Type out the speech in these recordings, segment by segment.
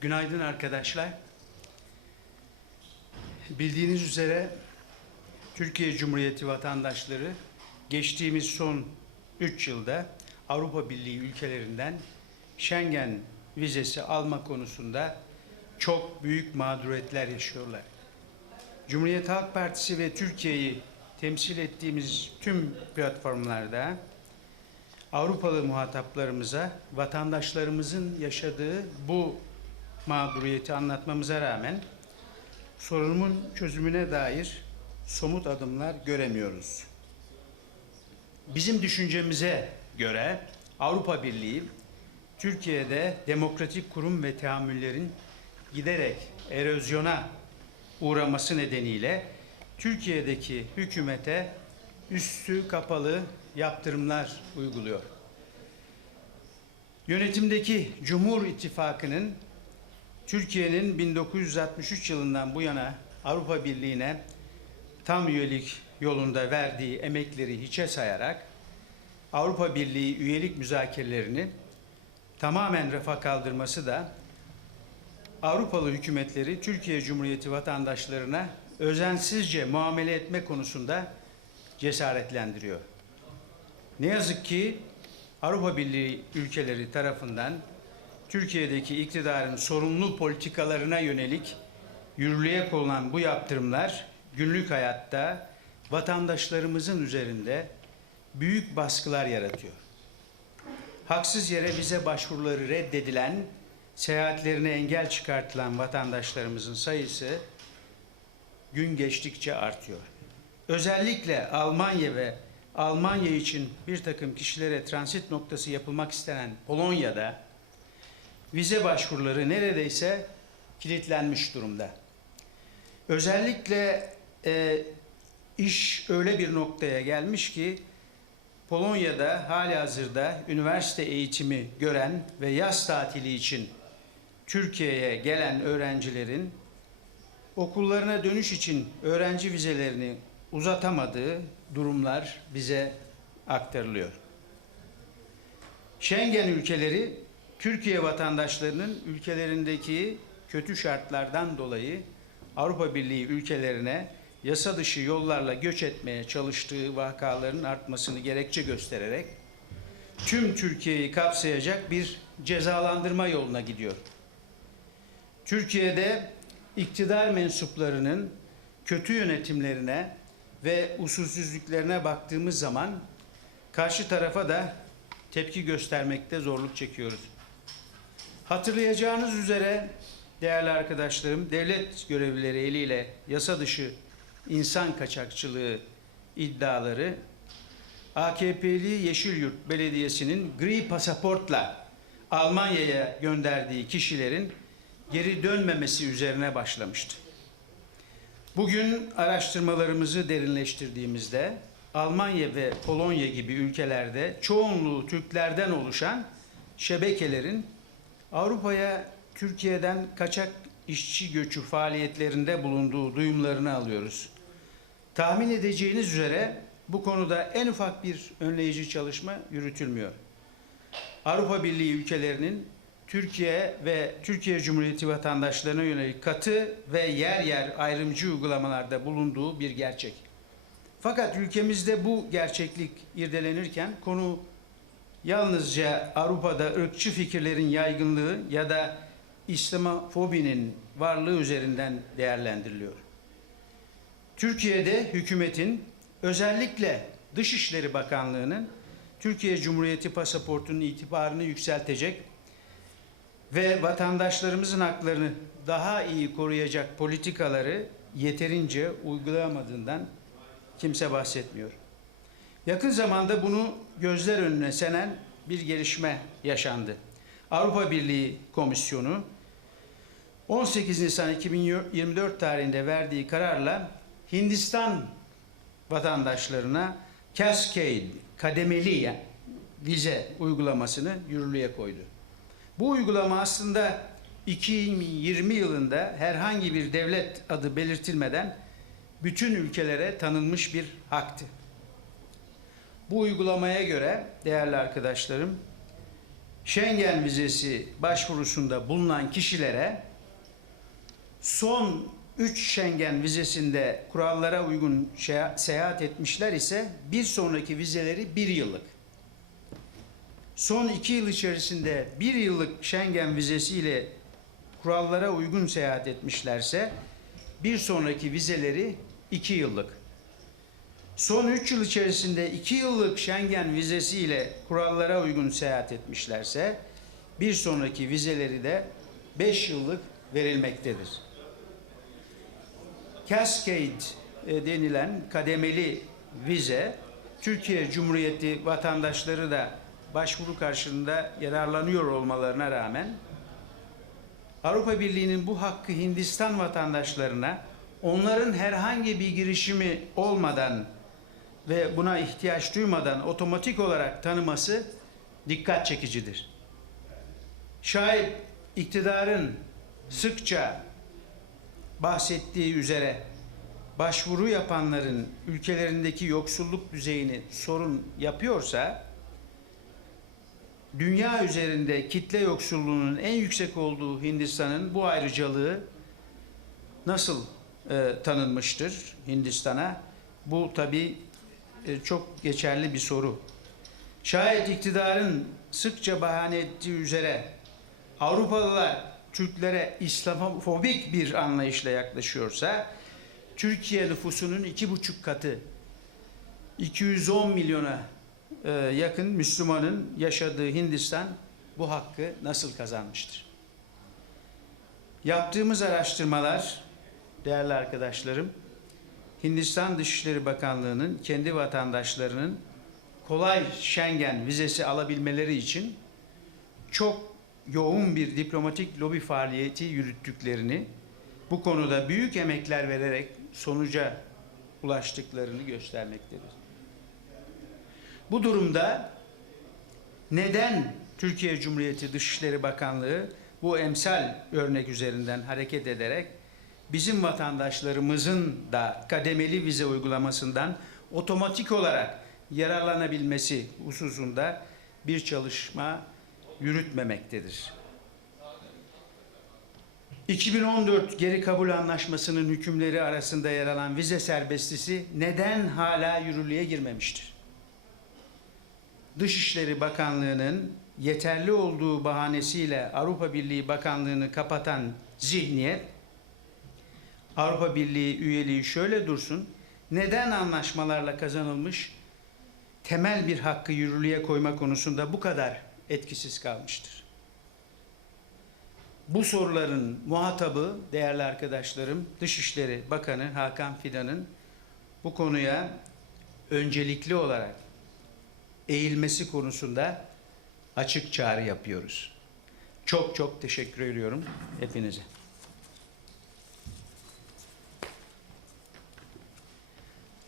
Günaydın arkadaşlar. Bildiğiniz üzere Türkiye Cumhuriyeti vatandaşları geçtiğimiz son 3 yılda Avrupa Birliği ülkelerinden Schengen vizesi alma konusunda çok büyük mağduriyetler yaşıyorlar. Cumhuriyet Halk Partisi ve Türkiye'yi temsil ettiğimiz tüm platformlarda Avrupalı muhataplarımıza vatandaşlarımızın yaşadığı bu mağduriyeti anlatmamıza rağmen sorunumun çözümüne dair somut adımlar göremiyoruz. Bizim düşüncemize göre Avrupa Birliği Türkiye'de demokratik kurum ve teamüllerin giderek erozyona uğraması nedeniyle Türkiye'deki hükümete üstü kapalı yaptırımlar uyguluyor. Yönetimdeki Cumhur İttifakı'nın Türkiye'nin 1963 yılından bu yana Avrupa Birliği'ne tam üyelik yolunda verdiği emekleri hiçe sayarak Avrupa Birliği üyelik müzakerelerini tamamen rafa kaldırması da Avrupalı hükümetleri Türkiye Cumhuriyeti vatandaşlarına özensizce muamele etme konusunda cesaretlendiriyor. Ne yazık ki Avrupa Birliği ülkeleri tarafından Türkiye'deki iktidarın sorumlu politikalarına yönelik yürürlüğe konulan bu yaptırımlar günlük hayatta vatandaşlarımızın üzerinde büyük baskılar yaratıyor. Haksız yere vize başvuruları reddedilen, seyahatlerine engel çıkartılan vatandaşlarımızın sayısı gün geçtikçe artıyor. Özellikle Almanya ve Almanya için bir takım kişilere transit noktası yapılmak istenen Polonya'da vize başvuruları neredeyse kilitlenmiş durumda. Özellikle e, iş öyle bir noktaya gelmiş ki Polonya'da hali hazırda üniversite eğitimi gören ve yaz tatili için Türkiye'ye gelen öğrencilerin okullarına dönüş için öğrenci vizelerini uzatamadığı durumlar bize aktarılıyor. Schengen ülkeleri Türkiye vatandaşlarının ülkelerindeki kötü şartlardan dolayı Avrupa Birliği ülkelerine yasa dışı yollarla göç etmeye çalıştığı vakaların artmasını gerekçe göstererek tüm Türkiye'yi kapsayacak bir cezalandırma yoluna gidiyor. Türkiye'de iktidar mensuplarının kötü yönetimlerine ve usulsüzlüklerine baktığımız zaman karşı tarafa da tepki göstermekte zorluk çekiyoruz. Hatırlayacağınız üzere değerli arkadaşlarım devlet görevlileri eliyle yasa dışı insan kaçakçılığı iddiaları AKP'li Yeşilyurt Belediyesi'nin gri pasaportla Almanya'ya gönderdiği kişilerin geri dönmemesi üzerine başlamıştı. Bugün araştırmalarımızı derinleştirdiğimizde Almanya ve Polonya gibi ülkelerde çoğunluğu Türklerden oluşan şebekelerin Avrupa'ya Türkiye'den kaçak işçi göçü faaliyetlerinde bulunduğu duyumlarını alıyoruz. Tahmin edeceğiniz üzere bu konuda en ufak bir önleyici çalışma yürütülmüyor. Avrupa Birliği ülkelerinin Türkiye ve Türkiye Cumhuriyeti vatandaşlarına yönelik katı ve yer yer ayrımcı uygulamalarda bulunduğu bir gerçek. Fakat ülkemizde bu gerçeklik irdelenirken konu yalnızca Avrupa'da ırkçı fikirlerin yaygınlığı ya da İslamofobinin varlığı üzerinden değerlendiriliyor. Türkiye'de hükümetin özellikle Dışişleri Bakanlığı'nın Türkiye Cumhuriyeti pasaportunun itibarını yükseltecek ve vatandaşlarımızın haklarını daha iyi koruyacak politikaları yeterince uygulayamadığından kimse bahsetmiyor. Yakın zamanda bunu gözler önüne senen bir gelişme yaşandı. Avrupa Birliği Komisyonu 18 Nisan 2024 tarihinde verdiği kararla Hindistan vatandaşlarına Cascade kademeli vize uygulamasını yürürlüğe koydu. Bu uygulama aslında 2020 yılında herhangi bir devlet adı belirtilmeden bütün ülkelere tanınmış bir haktı. Bu uygulamaya göre değerli arkadaşlarım Schengen vizesi başvurusunda bulunan kişilere son 3 Schengen vizesinde kurallara uygun seyahat etmişler ise bir sonraki vizeleri bir yıllık. Son 2 yıl içerisinde bir yıllık Schengen vizesiyle kurallara uygun seyahat etmişlerse bir sonraki vizeleri 2 yıllık. Son 3 yıl içerisinde 2 yıllık Schengen vizesiyle kurallara uygun seyahat etmişlerse bir sonraki vizeleri de 5 yıllık verilmektedir. Cascade e, denilen kademeli vize Türkiye Cumhuriyeti vatandaşları da başvuru karşılığında yararlanıyor olmalarına rağmen Avrupa Birliği'nin bu hakkı Hindistan vatandaşlarına onların herhangi bir girişimi olmadan ve buna ihtiyaç duymadan otomatik olarak tanıması dikkat çekicidir. Şayet iktidarın sıkça bahsettiği üzere başvuru yapanların ülkelerindeki yoksulluk düzeyini sorun yapıyorsa dünya üzerinde kitle yoksulluğunun en yüksek olduğu Hindistan'ın bu ayrıcalığı nasıl e, tanınmıştır Hindistan'a? Bu tabi çok geçerli bir soru. Şayet iktidarın sıkça bahane ettiği üzere Avrupalılar Türklere İslamofobik bir anlayışla yaklaşıyorsa Türkiye nüfusunun iki buçuk katı 210 milyona e, yakın Müslümanın yaşadığı Hindistan bu hakkı nasıl kazanmıştır? Yaptığımız araştırmalar değerli arkadaşlarım Hindistan Dışişleri Bakanlığı'nın kendi vatandaşlarının kolay Schengen vizesi alabilmeleri için çok yoğun bir diplomatik lobi faaliyeti yürüttüklerini, bu konuda büyük emekler vererek sonuca ulaştıklarını göstermektedir. Bu durumda neden Türkiye Cumhuriyeti Dışişleri Bakanlığı bu emsal örnek üzerinden hareket ederek bizim vatandaşlarımızın da kademeli vize uygulamasından otomatik olarak yararlanabilmesi hususunda bir çalışma yürütmemektedir. 2014 geri kabul anlaşmasının hükümleri arasında yer alan vize serbestisi neden hala yürürlüğe girmemiştir? Dışişleri Bakanlığı'nın yeterli olduğu bahanesiyle Avrupa Birliği Bakanlığı'nı kapatan zihniyet Avrupa Birliği üyeliği şöyle dursun. Neden anlaşmalarla kazanılmış temel bir hakkı yürürlüğe koyma konusunda bu kadar etkisiz kalmıştır? Bu soruların muhatabı değerli arkadaşlarım Dışişleri Bakanı Hakan Fidan'ın bu konuya öncelikli olarak eğilmesi konusunda açık çağrı yapıyoruz. Çok çok teşekkür ediyorum hepinize.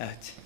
Evet.